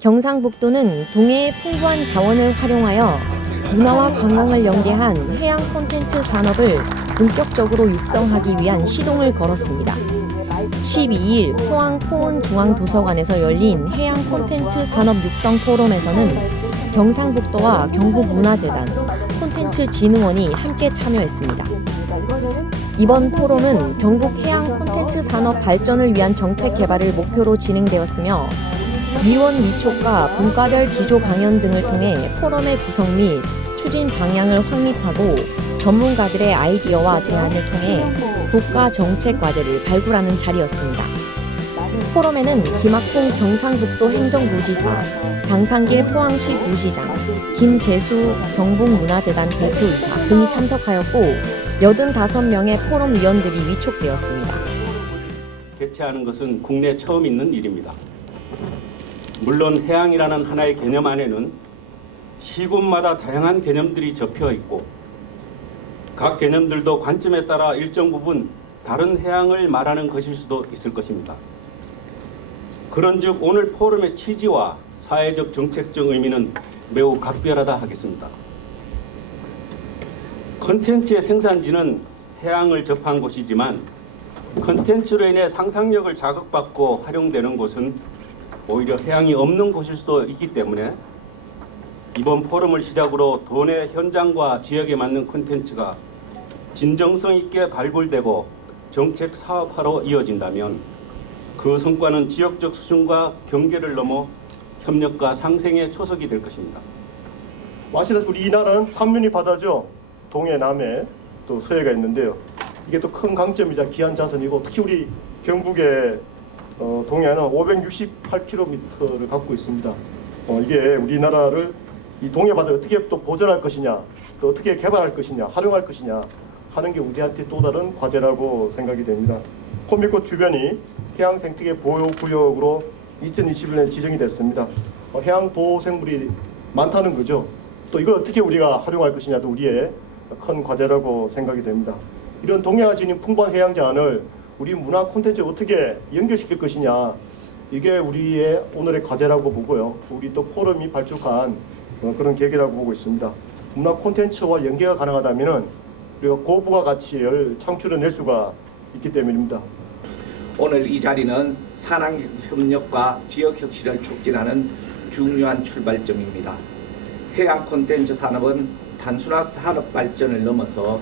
경상북도는 동해의 풍부한 자원을 활용하여 문화와 관광을 연계한 해양 콘텐츠 산업을 본격적으로 육성하기 위한 시동을 걸었습니다. 12일 포항 포은 중앙도서관에서 열린 해양 콘텐츠 산업 육성 포럼에서는 경상북도와 경북문화재단, 콘텐츠진흥원이 함께 참여했습니다. 이번 포럼은 경북 해양 콘텐츠 산업 발전을 위한 정책 개발을 목표로 진행되었으며 위원 위촉과 분과별 기조 강연 등을 통해 포럼의 구성 및 추진 방향을 확립하고 전문가들의 아이디어와 제안을 통해 국가 정책 과제를 발굴하는 자리였습니다. 포럼에는 김학봉 경상북도 행정부지사, 장상길 포항시 부시장, 김재수 경북문화재단 대표이사 등이 참석하였고 85명의 포럼 위원들이 위촉되었습니다. 개최하는 것은 국내 처음 있는 일입니다. 물론 해양이라는 하나의 개념 안에는 시군마다 다양한 개념들이 접혀 있고 각 개념들도 관점에 따라 일정 부분 다른 해양을 말하는 것일 수도 있을 것입니다. 그런즉 오늘 포럼의 취지와 사회적 정책적 의미는 매우 각별하다 하겠습니다. 컨텐츠의 생산지는 해양을 접한 곳이지만 컨텐츠로 인해 상상력을 자극받고 활용되는 곳은 오히려 해양이 없는 곳일 수도 있기 때문에 이번 포럼을 시작으로 도내 현장과 지역에 맞는 콘텐츠가 진정성 있게 발굴되고 정책 사업화로 이어진다면 그 성과는 지역적 수준과 경계를 넘어 협력과 상생의 초석이 될 것입니다. 아시다시피 우리나라는 삼면이 바다죠. 동해, 남해, 또 서해가 있는데요. 이게 또 큰 강점이자 귀한 자산이고 특히 우리 경북의 어, 동해는 568km를 갖고 있습니다. 어, 이게 우리나라를 이 동해 바다를 어떻게 또 보존할 것이냐, 또 어떻게 개발할 것이냐, 활용할 것이냐 하는 게 우리한테 또 다른 과제라고 생각이 됩니다. 코미꽃 주변이 해양 생태계 보호 구역으로 2021년 지정이 됐습니다. 어, 해양 보호 생물이 많다는 거죠. 또 이걸 어떻게 우리가 활용할 것이냐도 우리의 큰 과제라고 생각이 됩니다. 이런 동해가 지닌 풍부한 해양 자원을 우리 문화 콘텐츠에 어떻게 연결시킬 것이냐 이게 우리의 오늘의 과제라고 보고요. 우리 또 포럼이 발족한 어, 그런 계기라고 보고 있습니다. 문화 콘텐츠와 연계가 가능하다면은 우리가 고부가 가치를 창출해낼 수가 있기 때문입니다. 오늘 이 자리는 산학 협력과 지역 혁신을 촉진하는 중요한 출발점입니다. 해양 콘텐츠 산업은 단순한 산업 발전을 넘어서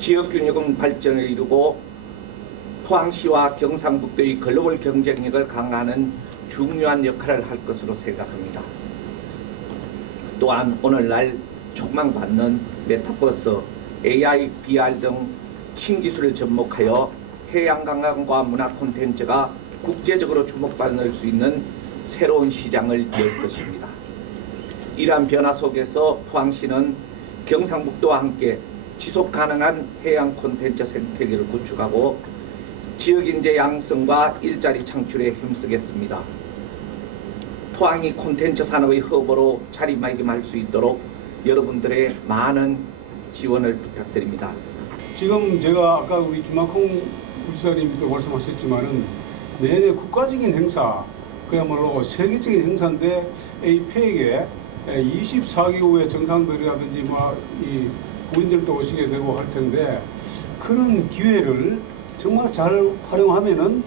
지역 균형 발전을 이루고 포항시와 경상북도의 글로벌 경쟁력을 강화하는 중요한 역할을 할 것으로 생각합니다. 또한 오늘날 촉망받는 메타버스, AI, VR 등 신기술을 접목하여 해양 관광과 문화 콘텐츠가 국제적으로 주목받을 수 있는 새로운 시장을 열 것입니다. 이러한 변화 속에서 포항시는 경상북도와 함께 지속 가능한 해양 콘텐츠 생태계를 구축하고 지역 인재 양성과 일자리 창출에 힘쓰겠습니다. 포항이 콘텐츠 산업의 허브로 자리매김할 수 있도록 여러분들의 많은 지원을 부탁드립니다. 지금 제가 아까 우리 김학홍 부지사님도 말씀하셨지만은 내내 국가적인 행사 그야말로 세계적인 행사인데 에이펙에 24개국의 정상들이라든지 뭐이 부인들도 오시게 되고 할 텐데 그런 기회를 정말 잘 활용하면은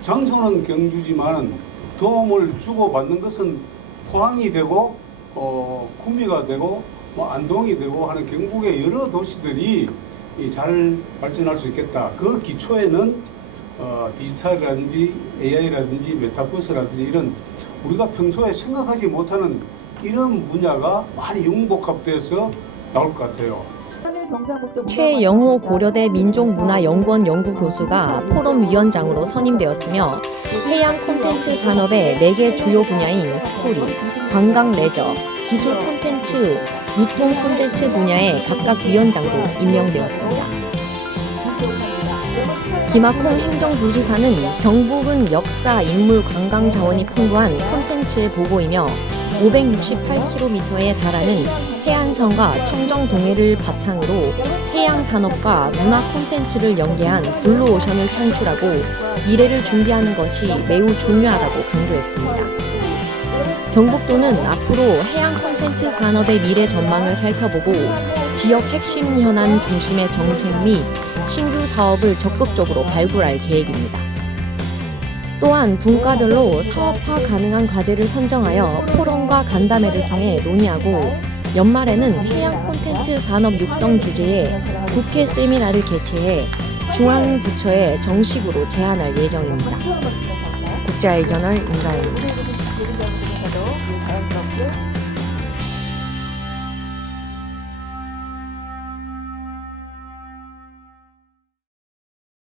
장소는 경주지만 도움을 주고 받는 것은 포항이 되고 어 구미가 되고 뭐 안동이 되고 하는 경북의 여러 도시들이 이잘 발전할 수 있겠다. 그 기초에는 어, 디지털이라든지 AI라든지 메타버스라든지 이런 우리가 평소에 생각하지 못하는 이런 분야가 많이 융복합돼서 나올 것 같아요. 최영호 고려대 민족문화연구원 연구교수가 포럼 위원장으로 선임되었으며 해양 콘텐츠 산업의 4개 주요 분야인 스토리, 관광 레저, 기술 콘텐츠, 유통 콘텐츠 분야에 각각 위원장도 임명되었습니다. 김학홍 행정부지사는 경북은 역사, 인물, 관광 자원이 풍부한 콘텐츠의 보고이며 568km에 달하는 해안선과 청정 동해를 바탕으로 해양 산업과 문화 콘텐츠를 연계한 블루오션을 창출하고 미래를 준비하는 것이 매우 중요하다고 강조했습니다. 경북도는 앞으로 해양 콘텐츠 산업의 미래 전망을 살펴보고 지역 핵심 현안 중심의 정책 및 신규 사업을 적극적으로 발굴할 계획입니다. 또한 분과별로 사업화 가능한 과제를 선정하여 포럼과 간담회를 통해 논의하고 연말에는 해양 콘텐츠 산업 육성 주제의 국회 세미나를 개최해 중앙 부처에 정식으로 제안할 예정입니다. 국제아이저널 임가입니다.